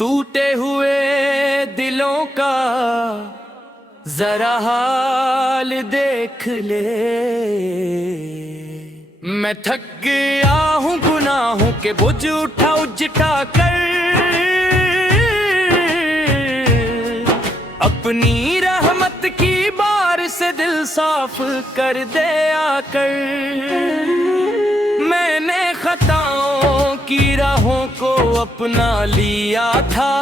टूटे हुए दिलों का जरा हाल देख ले। मैं थक गया हूँ गुनाहों के बोझ उठा कर, अपनी रहमत की बार से दिल साफ कर दे आकर। मैंने खताओं की राहों को अपना लिया था,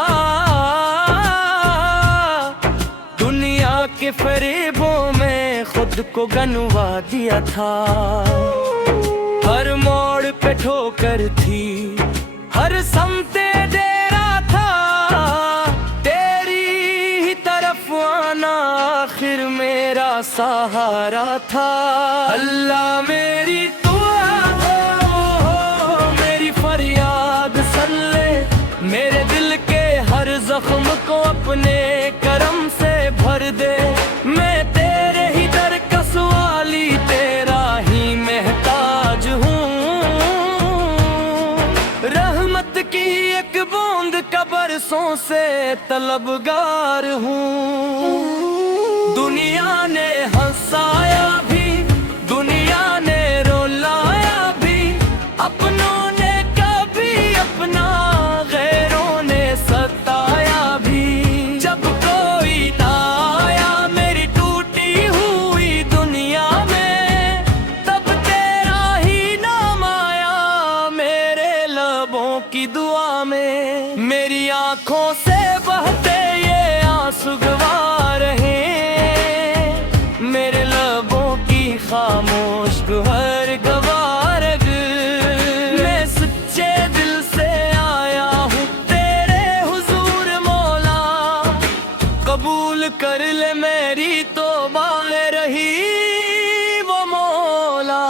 दुनिया के फरेबों में खुद को गंवा दिया था। हर मोड़ पे ठोकर थी, हर समते डेरा था, तेरी ही तरफ आना आखिर मेरा सहारा था। अल्लाह मेरी दुआ हो, मेरी फरियाद सुन ले, मेरे दिल के हर जख्म को अपने करम से भर दे। मैं तेरे ही दर का सवाली, तेरा ही महताज हूँ, रहमत की एक बूंद का बरसों से तलबगार हूँ। दुनिया ने हंसाया भी, दुनिया ने रुलाया भी, अपनों ने कभी अपना, गैरों ने सताया भी। जब कोई ना आया मेरी टूटी हुई दुनिया में, तब तेरा ही नाम आया मेरे लबों की दुआ में। मेरी आंखों से बहते ये आंसू गवा रहे, मेरे लबों की खामोश गुहर गवार। मैं सच्चे दिल से आया हूँ तेरे हुजूर मौला, कबूल कर ले मेरी तौबा में रही वो मौला।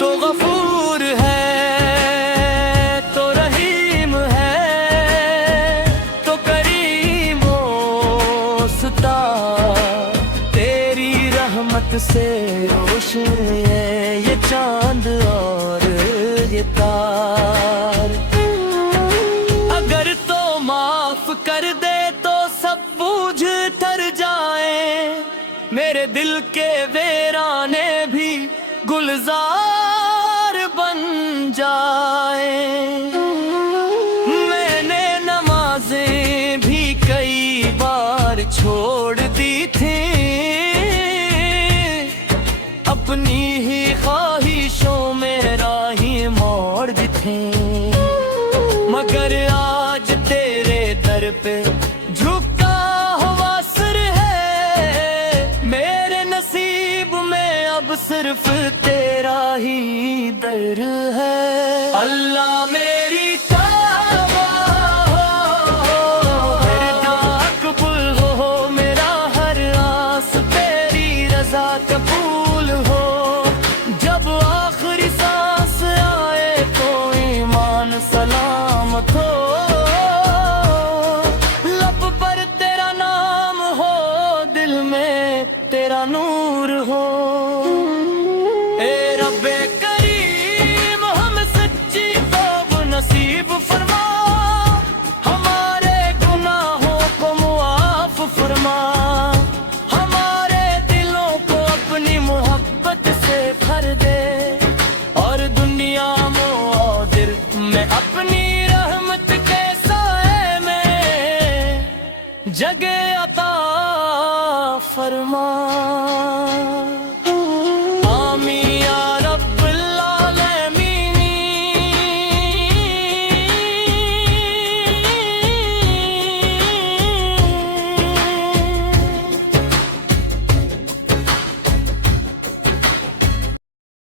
तो गफूर है, तो रहीम है, तो करीम वो सता, तेरी रहमत से रोशन है ये चांद और ये तार। अगर तो माफ कर दे तो सब बूझ ठर जाए, मेरे दिल के वीराने भी गुलजार बन जाए। मैंने नमाजें भी कई बार छोड़ दी थी, अपनी ही ख्वाहिशों में राहें मोड़ दी थी। मगर आज तेरे दर पे झुका हुआ सिर है, मेरे नसीब में अब सिर्फ तेरा ही दर है। अल्लाह मेरी तौबा हो, मेरे कबूल हो, मेरा हर आस तेरी रजा कबूल हो। जब आखिरी सांस आए तो ईमान सलामत हो, लब पर तेरा नाम हो, दिल में तेरा नूर हो। ए रब्बे करीम हमें सच्ची तौबा नसीब फरमा, हमारे गुनाहों को मुआफ फरमा, हमारे दिलों को अपनी मोहब्बत से भर दे, और दुनिया मोदिर में अपनी रहमत के साए में जगह अता फरमा।